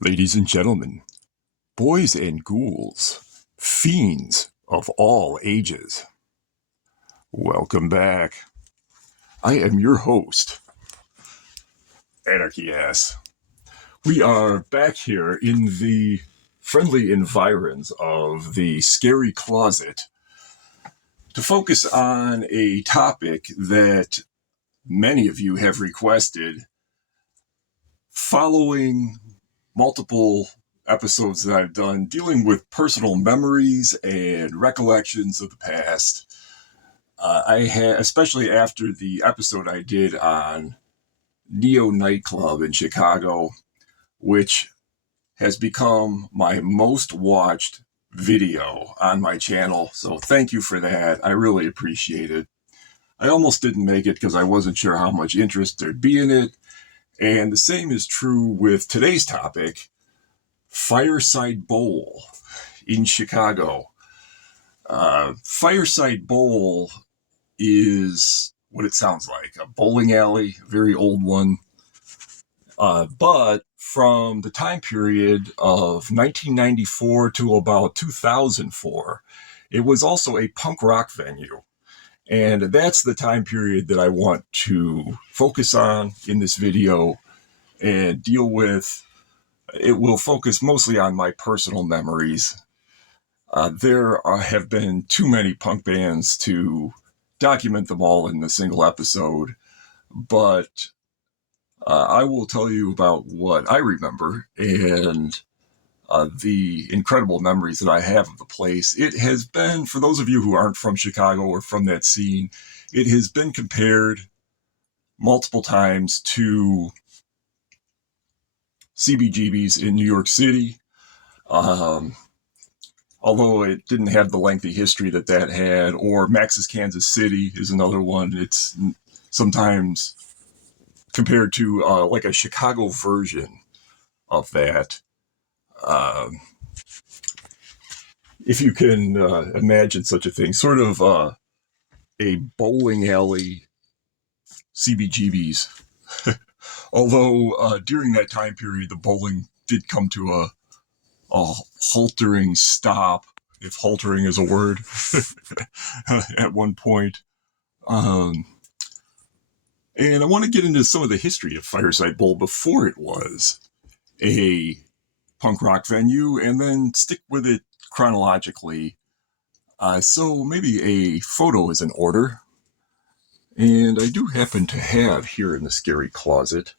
Ladies and gentlemen, boys and ghouls, fiends of all ages, welcome back. I am your host, Anarchy Ass. We are back here in the friendly environs of the scary closet to focus on a topic that many of you have requested following multiple episodes that I've done dealing with personal memories and recollections of the past. I had, especially after the episode I did on Neo Nightclub in Chicago, which has become my most watched video on my channel. So thank you for that. I really appreciate it. I almost didn't make it because I wasn't sure how much interest there'd be in it. And the same is true with today's topic, Fireside Bowl in Chicago. Fireside Bowl is what it sounds like, a bowling alley, a very old one. But from the time period of 1994 to about 2004, it was also a punk rock venue. And that's the time period that I want to focus on in this video and deal with. It will focus mostly on my personal memories. There have been too many punk bands to document them all in a single episode, but I will tell you about what I remember and the incredible memories that I have of the place. It has been, for those of you who aren't from Chicago or from that scene, it has been compared multiple times to CBGB's in New York City. Although it didn't have the lengthy history that had, or Max's Kansas City is another one. It's sometimes compared to like a Chicago version of that. If you can imagine such a thing, sort of a bowling alley CBGB's. Although during that time period, the bowling did come to a haltering stop, if haltering is a word, at one point. And I want to get into some of the history of Fireside Bowl before it was a punk rock venue, and then stick with it chronologically. So maybe a photo is in order. And I do happen to have here in the scary closet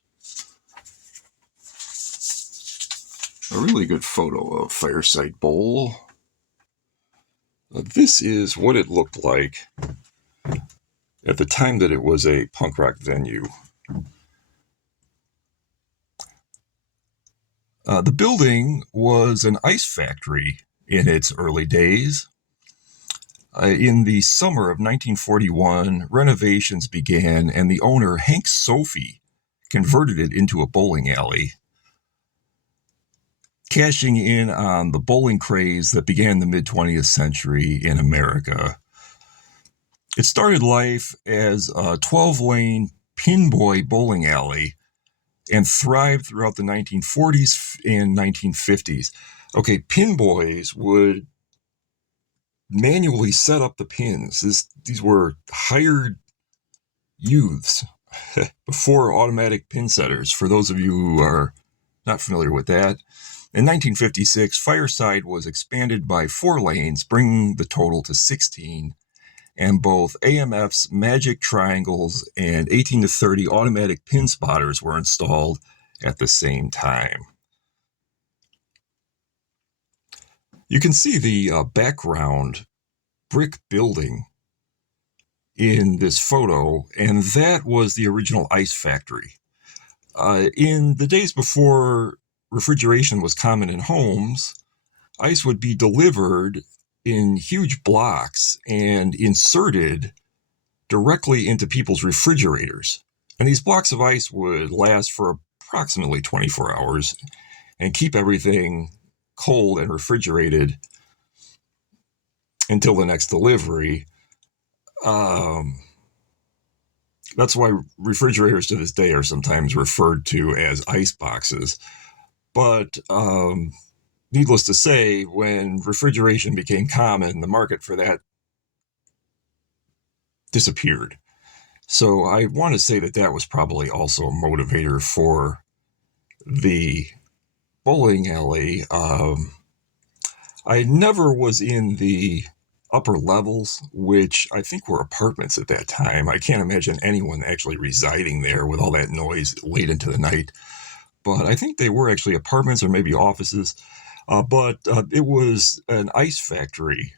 a really good photo of Fireside Bowl. This is what it looked like at the time that it was a punk rock venue. The building was an ice factory in its early days. In the summer of 1941, renovations began, and the owner, Hank Sophie, converted it into a bowling alley, cashing in on the bowling craze that began the mid-20th century in America. It started life as a 12-lane pinboy bowling alley and thrived throughout the 1940s and 1950s. Okay, pinboys would manually set up the pins. These were hired youths before automatic pin setters, for those of you who are not familiar with that. In 1956, Fireside was expanded by 4 lanes, bringing the total to 16, and both AMF's Magic Triangles and 18 to 30 automatic pin spotters were installed at the same time. You can see the background brick building in this photo, and that was the original ice factory. In the days before refrigeration was common in homes, ice would be delivered in huge blocks and inserted directly into people's refrigerators. And these blocks of ice would last for approximately 24 hours and keep everything cold and refrigerated until the next delivery. That's why refrigerators to this day are sometimes referred to as ice boxes. But needless to say, when refrigeration became common, the market for that disappeared. So I want to say that that was probably also a motivator for the bowling alley. I never was in the upper levels, which I think were apartments at that time. I can't imagine anyone actually residing there with all that noise late into the night. But I think they were actually apartments or maybe offices. But it was an ice factory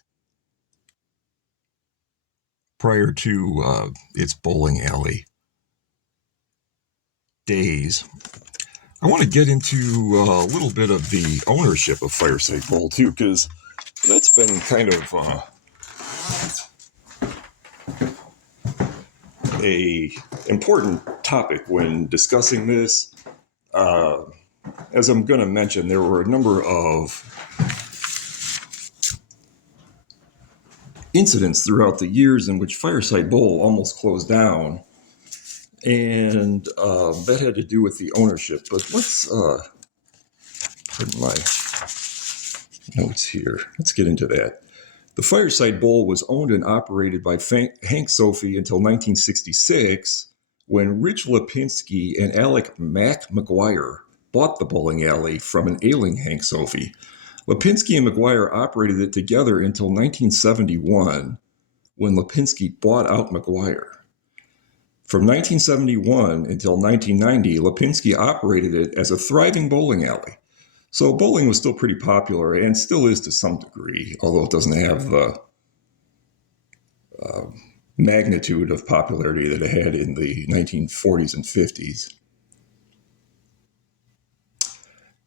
prior to its bowling alley days. I want to get into a little bit of the ownership of Fireside Bowl too, because that's been kind of a important topic when discussing this. As I'm going to mention, there were a number of incidents throughout the years in which Fireside Bowl almost closed down, and that had to do with the ownership. But let's, pardon my notes here, let's get into that. The Fireside Bowl was owned and operated by Hank Sophie until 1966, when Rich Lipinski and Alec Mac McGuire bought the bowling alley from an ailing Hank Sophie. Lipinski and McGuire operated it together until 1971, when Lipinski bought out McGuire. From 1971 until 1990, Lipinski operated it as a thriving bowling alley. So bowling was still pretty popular and still is to some degree, although it doesn't have the magnitude of popularity that it had in the 1940s and 50s.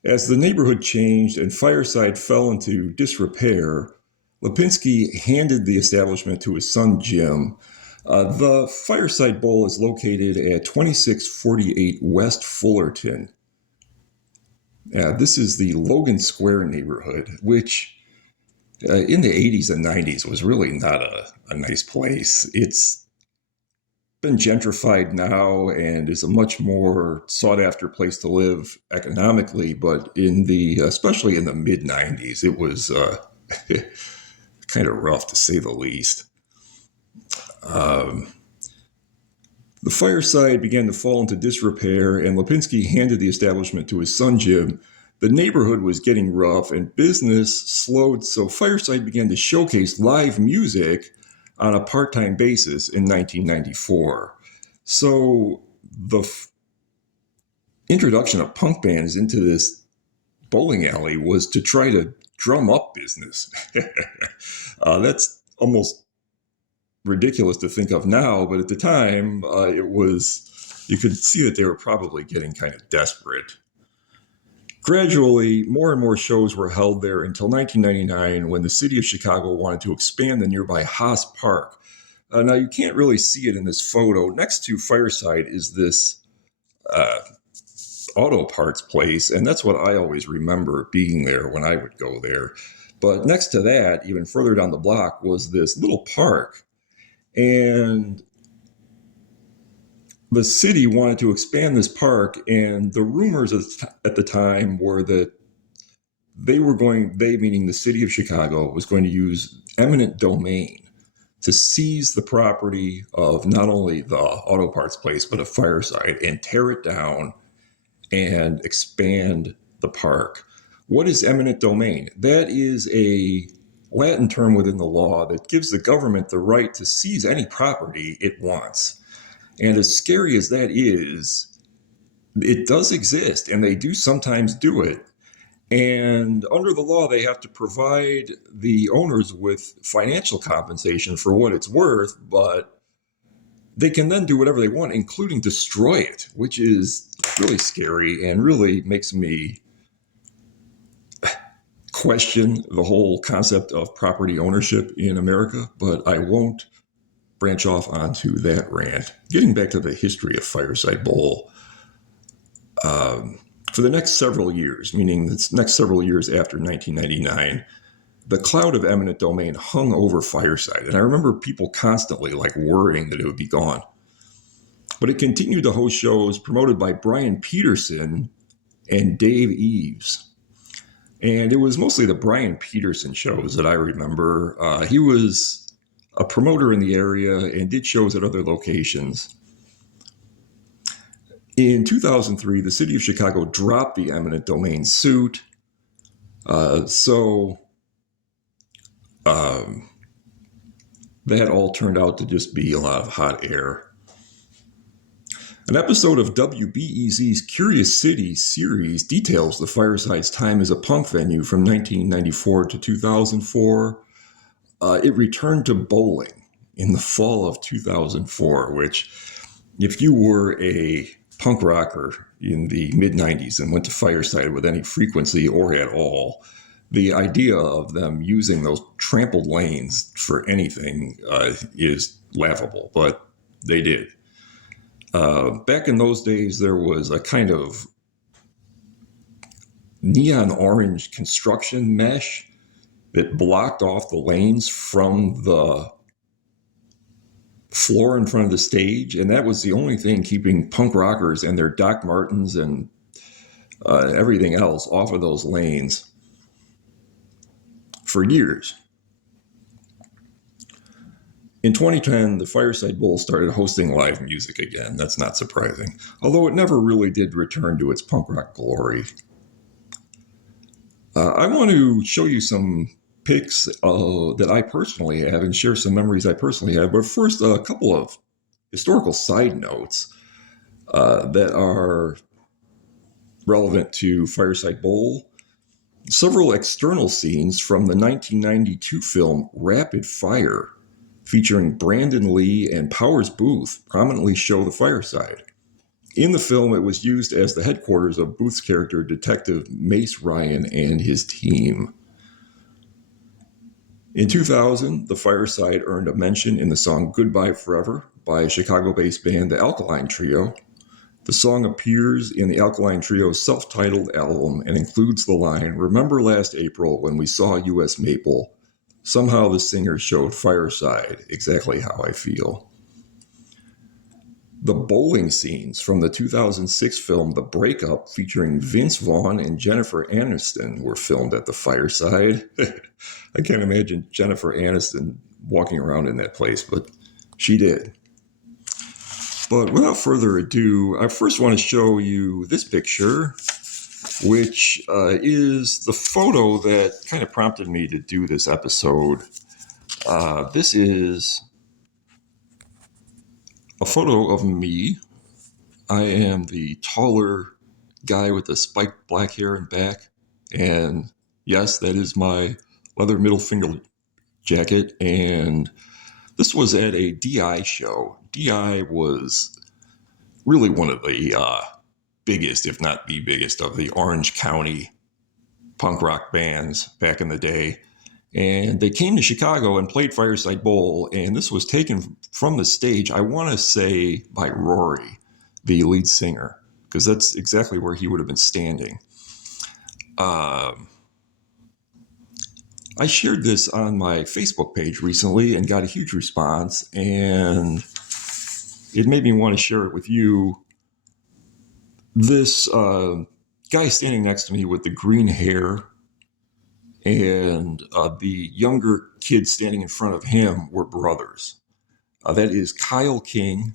As the neighborhood changed and Fireside fell into disrepair, Lipinski handed the establishment to his son Jim. The Fireside Bowl is located at 2648 West Fullerton. This is the Logan Square neighborhood, which in the 80s and 90s was really not a nice place. It's been gentrified now and is a much more sought-after place to live economically, but especially in the mid-90s, it was kind of rough to say the least. The Fireside began to fall into disrepair, and Lipinski handed the establishment to his son Jim. The neighborhood was getting rough, and business slowed, so Fireside began to showcase live music on a part-time basis in 1994. So the introduction of punk bands into this bowling alley was to try to drum up business. That's almost ridiculous to think of now, but at the time, you could see that they were probably getting kind of desperate. Gradually, more and more shows were held there until 1999, when the city of Chicago wanted to expand the nearby Haas Park. Now, you can't really see it in this photo. Next to Fireside is this auto parts place, and that's what I always remember being there when I would go there. But next to that, even further down the block, was this little park. And the city wanted to expand this park, and the rumors at the time were that they meaning the city of Chicago, was going to use eminent domain to seize the property of not only the auto parts place, but of Fireside, and tear it down and expand the park. What is eminent domain? That is a Latin term within the law that gives the government the right to seize any property it wants. And as scary as that is, it does exist, and they do sometimes do it. And under the law, they have to provide the owners with financial compensation for what it's worth, but they can then do whatever they want, including destroy it, which is really scary and really makes me question the whole concept of property ownership in America, but I won't branch off onto that rant. Getting back to the history of Fireside Bowl, for the next several years, meaning the next several years after 1999, the cloud of eminent domain hung over Fireside, and I remember people constantly worrying that it would be gone. But it continued to host shows promoted by Brian Peterson and Dave Eves. And it was mostly the Brian Peterson shows that I remember. He was a promoter in the area and did shows at other locations. In 2003, the city of Chicago dropped the eminent domain suit. So that all turned out to just be a lot of hot air. An episode of WBEZ's Curious City series details the Fireside's time as a punk venue from 1994 to 2004. It returned to bowling in the fall of 2004, which, if you were a punk rocker in the mid-90s and went to Fireside with any frequency or at all, the idea of them using those trampled lanes for anything is laughable, but they did. Back in those days, there was a kind of neon orange construction mesh that blocked off the lanes from the floor in front of the stage, and that was the only thing keeping punk rockers and their Doc Martens and everything else off of those lanes for years. In 2010, the Fireside Bowl started hosting live music again. That's not surprising, although it never really did return to its punk rock glory. I want to show you some pics that I personally have and share some memories I personally have. But first, a couple of historical side notes that are relevant to Fireside Bowl. Several external scenes from the 1992 film Rapid Fire, featuring Brandon Lee and Powers Booth, prominently show the Fireside. In the film, it was used as the headquarters of Booth's character, Detective Mace Ryan, and his team. In 2000, the Fireside earned a mention in the song Goodbye Forever by Chicago-based band The Alkaline Trio. The song appears in the Alkaline Trio's self-titled album and includes the line, "Remember last April when we saw U.S. Maple? Somehow the singer showed Fireside exactly how I feel." The bowling scenes from the 2006 film The Breakup, featuring Vince Vaughn and Jennifer Aniston, were filmed at the Fireside. I can't imagine Jennifer Aniston walking around in that place, but she did. But without further ado, I first want to show you this picture, which is the photo that kind of prompted me to do this episode. This is a photo of me. I am the taller guy with the spiked black hair and back. And yes, that is my leather middle finger jacket. And this was at a DI show. DI was really one of the biggest, if not the biggest, of the Orange County punk rock bands back in the day. And they came to Chicago and played Fireside Bowl, and this was taken from the stage, I want to say, by Rory, the lead singer, because that's exactly where he would have been standing. I shared this on my Facebook page recently and got a huge response, and it made me want to share it with you. This guy standing next to me with the green hair and the younger kid standing in front of him were brothers. That is Kyle King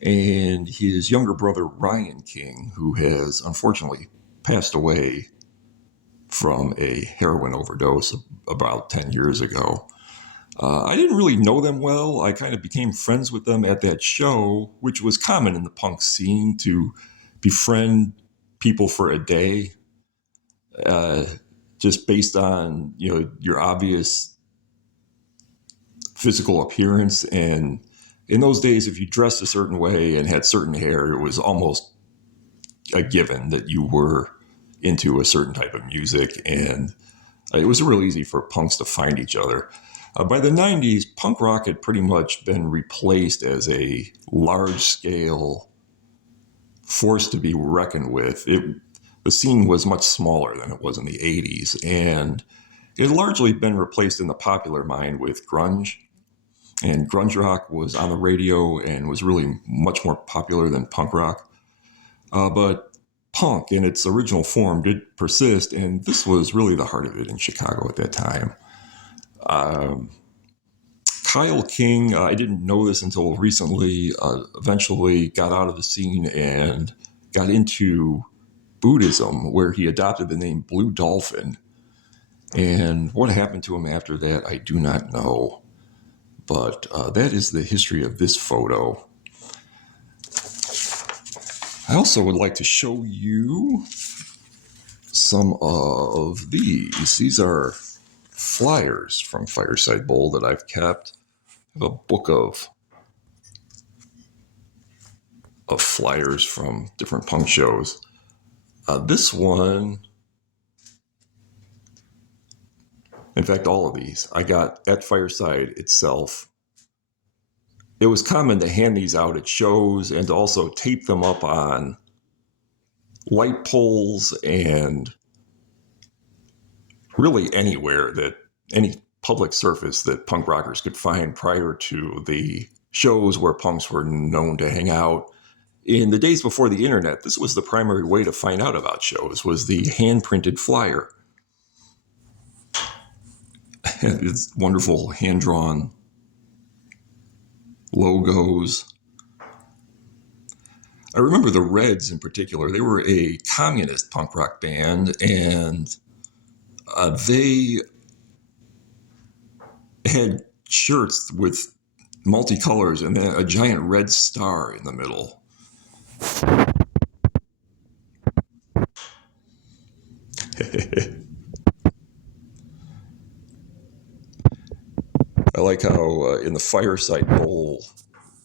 and his younger brother Ryan King, who has unfortunately passed away from a heroin overdose about 10 years ago. I didn't really know them well. I kind of became friends with them at that show, which was common in the punk scene to befriend people for a day, just based on, you know, your obvious physical appearance. And in those days, if you dressed a certain way and had certain hair, it was almost a given that you were into a certain type of music. And it was real easy for punks to find each other. By the 90s, punk rock had pretty much been replaced as a large-scale force to be reckoned with. The scene was much smaller than it was in the 80s, and it had largely been replaced in the popular mind with grunge. And grunge rock was on the radio and was really much more popular than punk rock. But punk in its original form did persist, and this was really the heart of it in Chicago at that time. Kyle King, I didn't know this until recently, eventually got out of the scene and got into Buddhism, where he adopted the name Blue Dolphin. And what happened to him after that, I do not know. But that is the history of this photo. I also would like to show you some of these. These are flyers from Fireside Bowl that I've kept. I have a book of flyers from different punk shows. This one, in fact, all of these, I got at Fireside itself. It was common to hand these out at shows and to also tape them up on light poles and really anywhere that any public surface that punk rockers could find prior to the shows where punks were known to hang out. In the days before the internet, this was the primary way to find out about shows, was the hand-printed flyer. It's wonderful hand-drawn logos. I remember the Reds in particular. They were a communist punk rock band, and they had shirts with multicolors and then a giant red star in the middle. I like how in the Fireside Bowl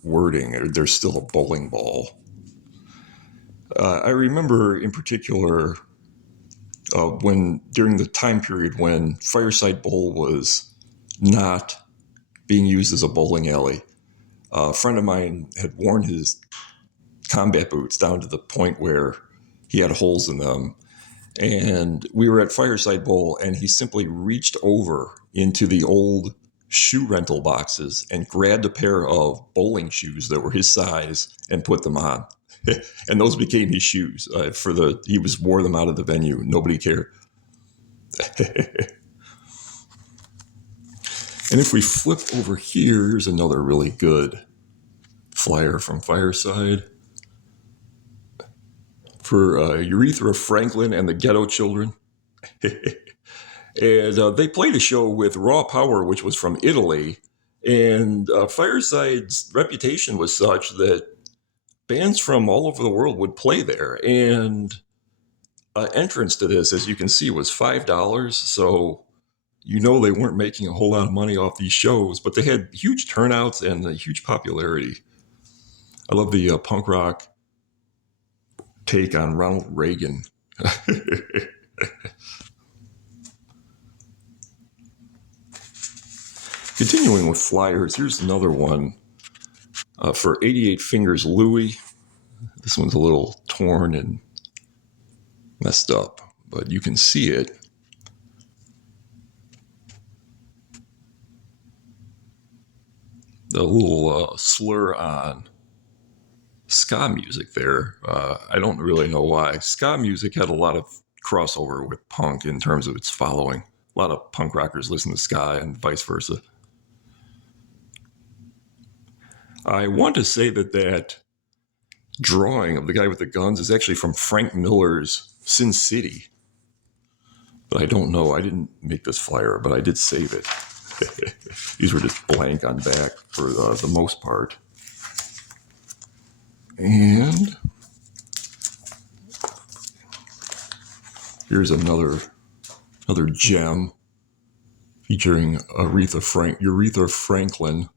wording, there's still a bowling ball. I remember in particular when during the time period when Fireside Bowl was not being used as a bowling alley, a friend of mine had worn his combat boots down to the point where he had holes in them. And we were at Fireside Bowl, and he simply reached over into the old shoe rental boxes and grabbed a pair of bowling shoes that were his size and put them on. And those became his shoes. He wore them out of the venue. Nobody cared. And if we flip over here, here's another really good flyer from Fireside for Urethra Franklin and the Ghetto Children. And they played a show with Raw Power, which was from Italy. And Fireside's reputation was such that bands from all over the world would play there. And entrance to this, as you can see, was $5. So you know they weren't making a whole lot of money off these shows, but they had huge turnouts and a huge popularity. I love the punk rock take on Ronald Reagan. Continuing with flyers, here's another one for 88 Fingers Louie. This one's a little torn and messed up, but you can see it. The little slur on ska music there. I don't really know why. Ska music had a lot of crossover with punk in terms of its following. A lot of punk rockers listen to ska and vice versa. I want to say that drawing of the guy with the guns is actually from Frank Miller's Sin City. But I don't know. I didn't make this flyer, but I did save it. These were just blank on back for the most part. And here's another gem featuring Urethra Franklin.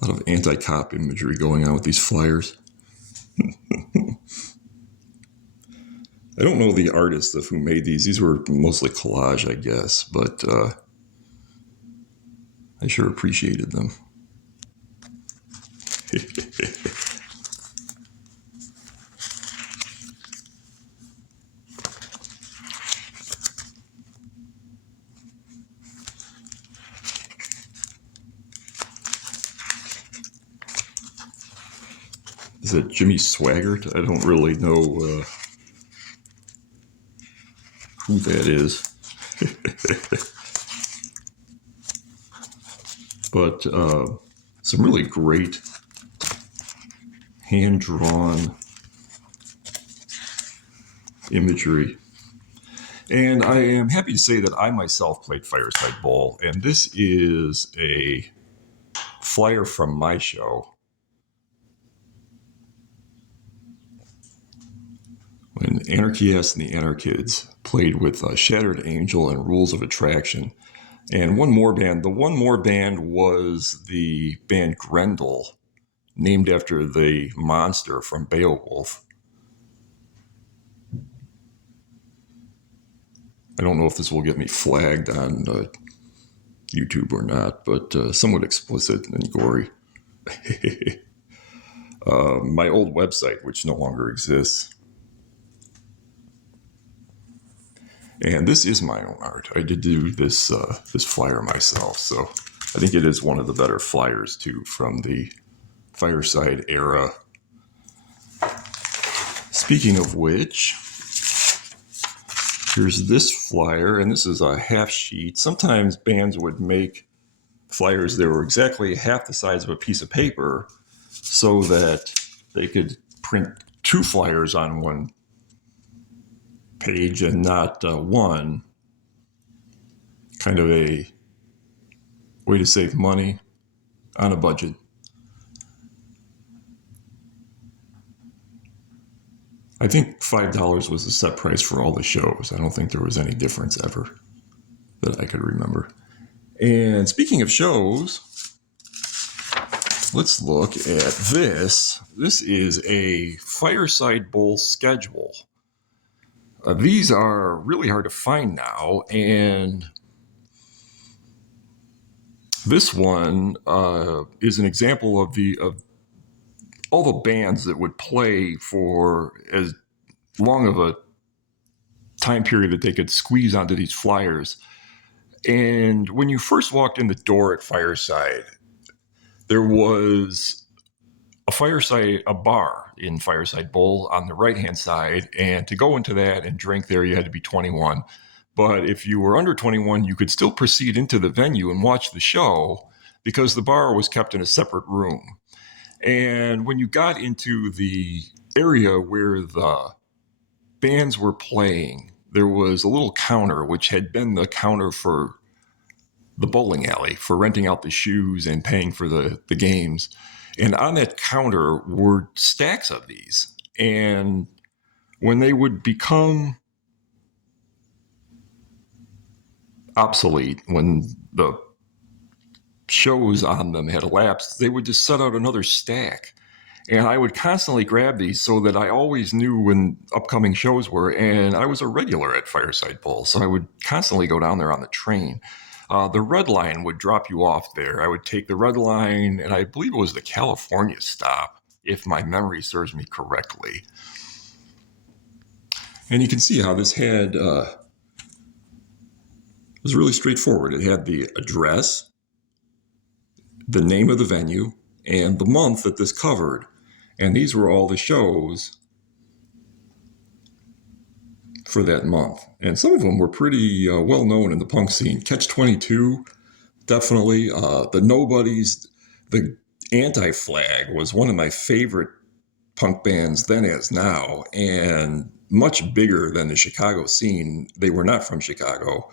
A lot of anti-cop imagery going on with these flyers. I don't know the artists of who made these. These were mostly collage, I guess, but I sure appreciated them. Is it Jimmy Swaggart? I don't really know who that is. But some really great hand-drawn imagery. And I am happy to say that I myself played Fireside Bowl, and this is a flyer from my show. When Anarchists and the Anarchids played with Shattered Angel and Rules of Attraction. And one more band. The one more band was the band Grendel, named after the monster from Beowulf. I don't know if this will get me flagged on YouTube or not, but somewhat explicit and gory. My old website, which no longer exists. And this is my own art. I did do this this flyer myself, so I think it is one of the better flyers too from the Fireside era. Speaking of which, here's this flyer, and this is a half sheet. Sometimes bands would make flyers that were exactly half the size of a piece of paper so that they could print two flyers on one page and not one. Kind of a way to save money on a budget. I think $5 was the set price for all the shows. I don't think there was any difference ever that I could remember. And speaking of shows, let's look at this. This is a Fireside Bowl schedule. These are really hard to find now, and this one is an example of all the bands that would play for as long of a time period that they could squeeze onto these flyers. And when you first walked in the door at Fireside, there was a bar in Fireside Bowl on the right-hand side, and to go into that and drink there, you had to be 21. But if you were under 21, you could still proceed into the venue and watch the show because the bar was kept in a separate room. And when you got into the area where the bands were playing, there was a little counter, which had been the counter for the bowling alley, for renting out the shoes and paying for the games. And on that counter were stacks of these. And when they would become obsolete, when the shows on them had elapsed, they would just set out another stack. And I would constantly grab these so that I always knew when upcoming shows were. And I was a regular at Fireside Bowl, so I would constantly go down there on the train. The Red Line would drop you off there. I would take the Red Line, and I believe it was the California stop, if my memory serves me correctly. And you can see how this had was really straightforward. It had the address, the name of the venue, and the month that this covered. And these were all the shows for that month. And some of them were pretty well known in the punk scene. Catch-22, definitely. The Nobodies, the Anti-Flag was one of my favorite punk bands then as now, and much bigger than the Chicago scene. They were not from Chicago.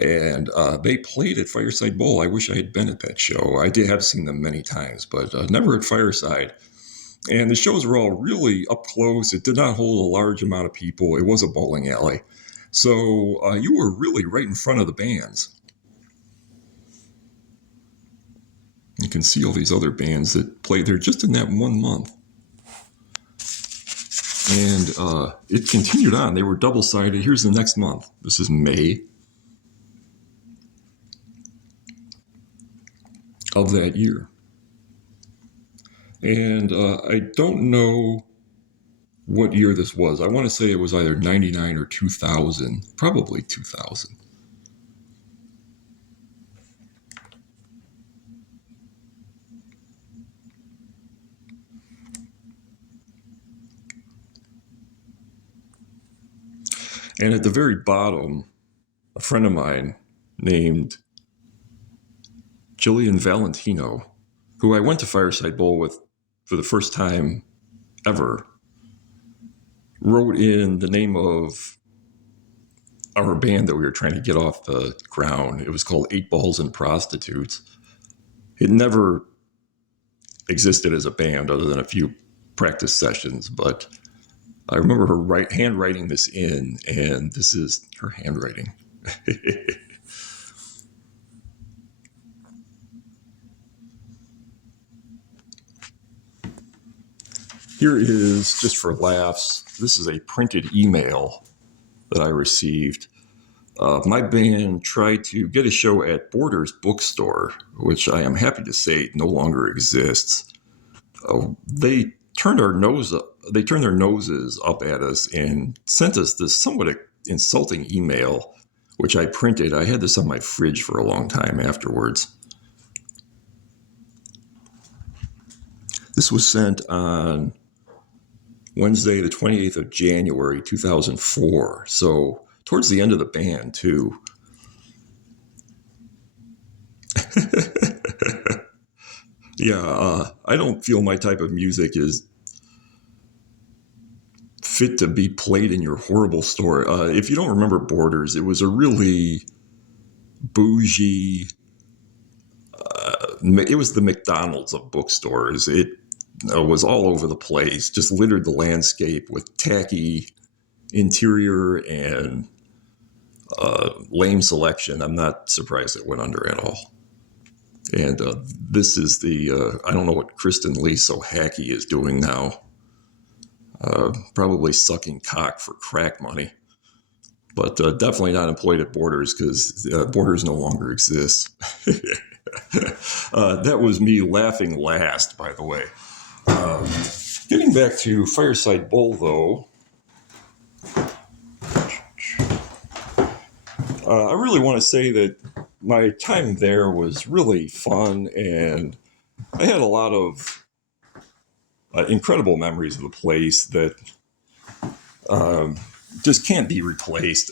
And they played at Fireside Bowl. I wish I had been at that show. I have seen them many times, but never at Fireside. And the shows were all really up close. It did not hold a large amount of people. It was a bowling alley. So you were really right in front of the bands. You can see all these other bands that played there just in that 1 month. And it continued on. They were double-sided. Here's the next month. This is May of that year. And I don't know what year this was. I want to say it was either 99 or 2000, probably 2000. And at the very bottom, a friend of mine named Jillian Valentino, who I went to Fireside Bowl with for the first time ever, wrote in the name of our band that we were trying to get off the ground. It was called Eight Balls and Prostitutes. It never existed as a band other than a few practice sessions, but I remember her handwriting this in, and this is her handwriting. Here is, just for laughs, this is a printed email that I received. My band tried to get a show at Borders Bookstore, which I am happy to say no longer exists. They turned their noses up at us and sent us this somewhat insulting email, which I printed. I had this on my fridge for a long time afterwards. This was sent on Wednesday, the 28th of January, 2004. So towards the end of the band, too. Yeah, I don't feel my type of music is fit to be played in your horrible store. If you don't remember Borders, it was a really bougie, it was the McDonald's of bookstores. It was all over the place, just littered the landscape with tacky interior and lame selection. I'm not surprised it went under at all. And this is the, I don't know what Kristen Lee So Hacky is doing now. Probably sucking cock for crack money. But definitely not employed at Borders, because Borders no longer exists. That was me laughing last, by the way. Getting back to Fireside Bowl, though, I really want to say that my time there was really fun, and I had a lot of incredible memories of the place that just can't be replaced.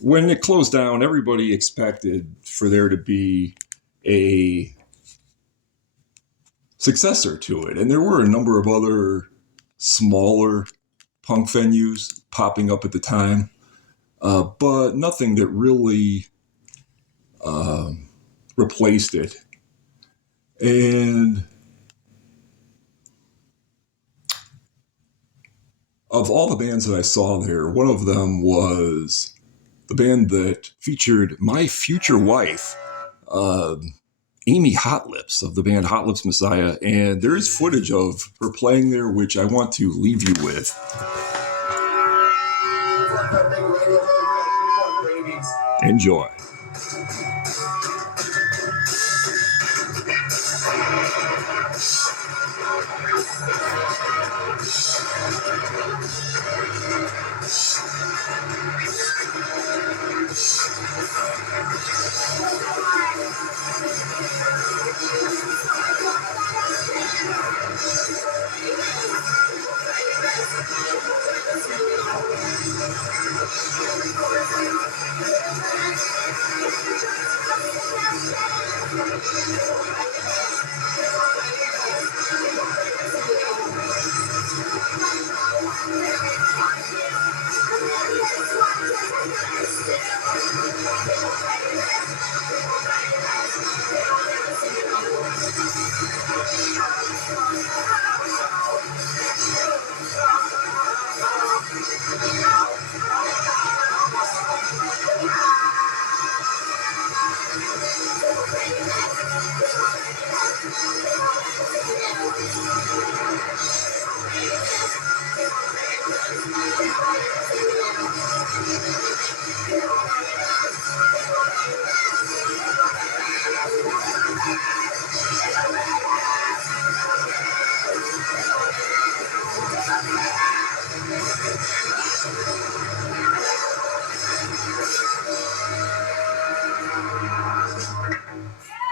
When it closed down, everybody expected for there to be a successor to it, and there were a number of other smaller punk venues popping up at the time, but nothing that really replaced it. And of all the bands that I saw there, one of them was the band that featured my future wife, Amy Hotlips, of the band Hot Lips Messiah, and there is footage of her playing there, which I want to leave you with. Enjoy.